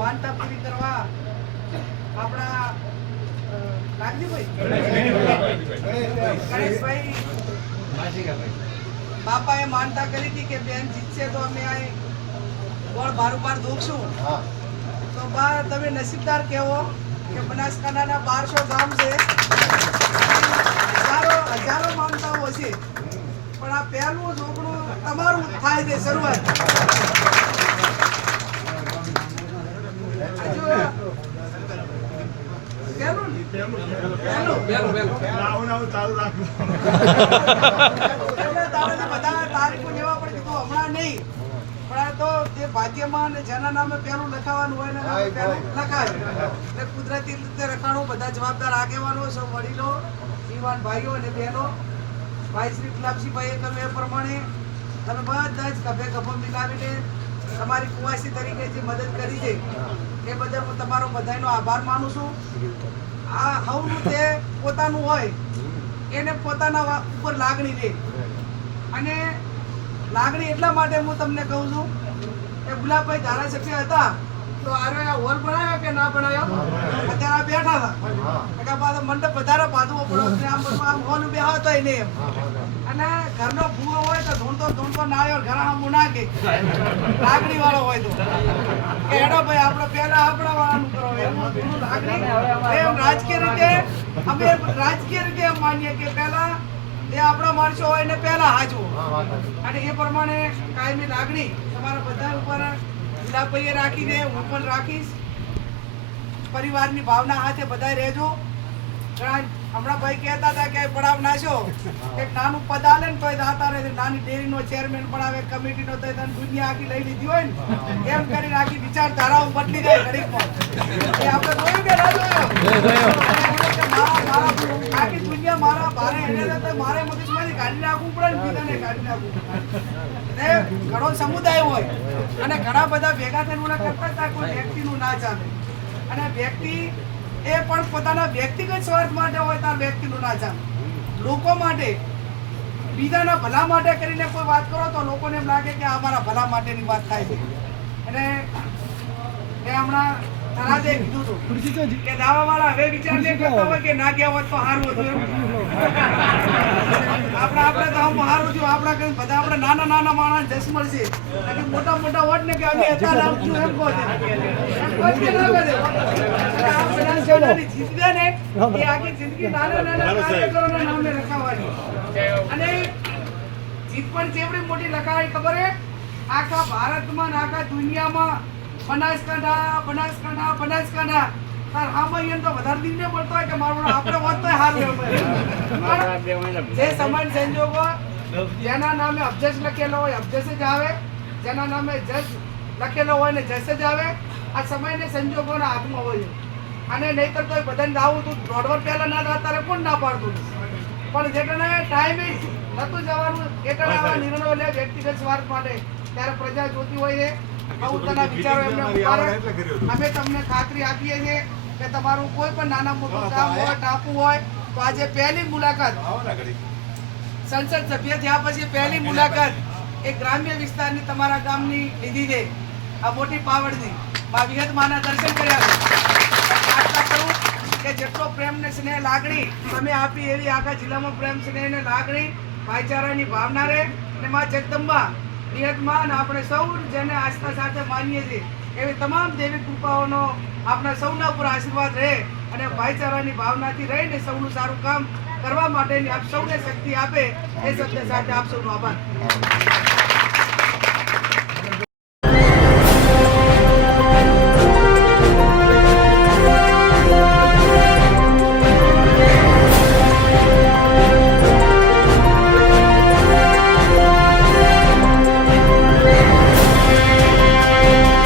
માનતા પૂરી કરવા આપણા ગણેશભાઈ બાપાએ માનતા કરી હતી કે બેન જીતશે તો અમે આ ગોળ બારોબાર દોખશું. તો બા તમે નસીબદાર કહેવો કે બનાસકાંઠાના 1200 ગામ છે, હજારો માનતાઓ હશે, પણ આ પહેલું ઝોપડું તમારું થાય છે શરૂઆત. ભાગ્યમાં જેના નામે પેલું લખાવાનું હોય ને લખાય. કુદરતી રીતે લખાણું. બધા જવાબદાર આગેવાનો, સૌ વડીલો, યુવાન ભાઈઓ અને બહેનો, ભાઈ શ્રી ગુલાબસિંહભાઈએ તમે એ પ્રમાણે તમે બધા જ ખભે ખભો મિલાવીને તમારી કુવાસી તરીકે જે મદદ કરી છે એ બદલ હું તમારો બધાનો આભાર માનું છું. આ હવનું તે પોતાનું હોય એને પોતાના ઉપર લાગણી રહે, અને લાગણી એટલા માટે હું તમને કહું છું કે ગુલાબભાઈ ધારાસભ્ય હતા તો આરે હોલ બનાવ્યો કે ના બનાવ્યો? અત્યારે બેઠા હતા મંડપ વધારે બાંધવો પડે, આમ હોલ બેહાતો નહીં એમ. અને ઘરનો ભૂવો હોય તો ધૂણતો નાળિયો ઘરામાં નાખે, લાગણી વાળો હોય તો કે હેડો ભાઈ આપણે પહેલા આપણા વાળાનું કરો. એમ રાજકીય રીતે અમે એમ માનીએ કે પહેલા જે આપણા માણસો હોય એને પહેલા હાજવું, અને એ પ્રમાણે કાયમી લાગણી તમારા બધા ઉપર ગુલાબભાઈએ રાખીને હું પણ રાખીશ. પરિવારની ભાવના હાથે બધા રહેજો. હમણાં ભાઈ કહેતા હતા કે પડાવ નાશો, એક નાનું પદ આલે ને તો દાતા રહે, નાની ડેરીનો ચેરમેન પણ આવે, કમિટીનો તો દુનિયા આખી લઈ લીધી હોય ને એમ કરીને આખી વિચારધારાઓ બદલી જાય ઘડીકમાં. એ આપણે જોયું કે ના જોયું? આખી દુનિયા મારા ભારે એને મારે મગજમાંથી કાઢી નાખવું પડે ને, બીજાને કાઢી નાખવું. ઘણો સમુદાય હોય અને ઘણા બધા ભેગા થઈને ઓલા કરતા હતા, કોઈ વ્યક્તિનું ના ચાલે. અને વ્યક્તિ એ પણ પોતાના વ્યક્તિગત સ્વાર્થ માટે હોય તાર વ્યક્તિનું ના ચાલે. લોકો માટે, બીજાના ભલા માટે કરીને કોઈ વાત કરો તો લોકોને એમ લાગે કે અમારા ભલા માટેની વાત થાય છે. અને એ હમણાં તરાજે કીધું હતું કે દાવાવાળા હવે વિચાર નહીં કરતા હોય કે ના ગયા હોત તો સારું હતું એમ. આપણે તો આમ સારું થયું, આપણા કઈ બધા આપણે નાના માણસ જસ મળશે, મોટા હોત ને કે અમે અત્યારે આપશું એમ કહો છે. જિંદગી નાના કાર્યકરોના નામે લખાવવાની. અને જીત પણ જેવડી મોટી લખાવી ખબર હે, આખા ભારતમાં આખા દુનિયામાં બનાસકાંઠા તાર હામાં તો વધારે દિન નહીં પડતો હોય કે મારું આપણે હોત તો સારું. જે સમાન સંજોગો જેના નામે અબજસ લખેલો હોય અબજસ જ આવે, જેના નામે જસ લખેલો હોય ને જસ જ આવે. આ સમયને સંજોગોના હાથમાં હોય. અને નહીં તો બધાને જાવું તું દોઢ પહેલા ના જવા તારે કોણ ના પાડતું, પણ જેટલા ટાઈમે નતું જવાનું એટલા આવા નિર્ણયો લે વ્યક્તિગત સ્વાર્થ માટે, ત્યારે પ્રજા જોતી હોય છે. વિચારો એમને અમે તમને ખાતરી આપીએ છીએ કે તમારું કોઈ પણ નાના મોટું કામ હોય, ટાપુ હોય તો આજે પહેલી મુલાકાત સંસદ સભ્ય થયા પછી પહેલી મુલાકાત એ ગ્રામ્ય વિસ્તારની તમારા ગામની લીધી છે. આ મોટી પાવડની વિહત માના દર્શન કર્યા કે જેટલો પ્રેમ ને સ્નેહ લાગણી તમે આપી એવી આખા જિલ્લામાં પ્રેમ સ્નેહ ને લાગણી ભાઈચારાની ભાવના રહે. અને માં જગદંબા વિહતમાં આપણે સૌ જેને આસ્થા સાથે માનીએ છીએ એવી તમામ દેવી કૃપાઓનો આપણા સૌના ઉપર આશીર્વાદ રહે, અને ભાઈચારાની ભાવનાથી રહીને સૌનું સારું કામ કરવા માટેની આપ સૌને શક્તિ આપે એ શબ્દ સાથે આપ સૌનો આભાર.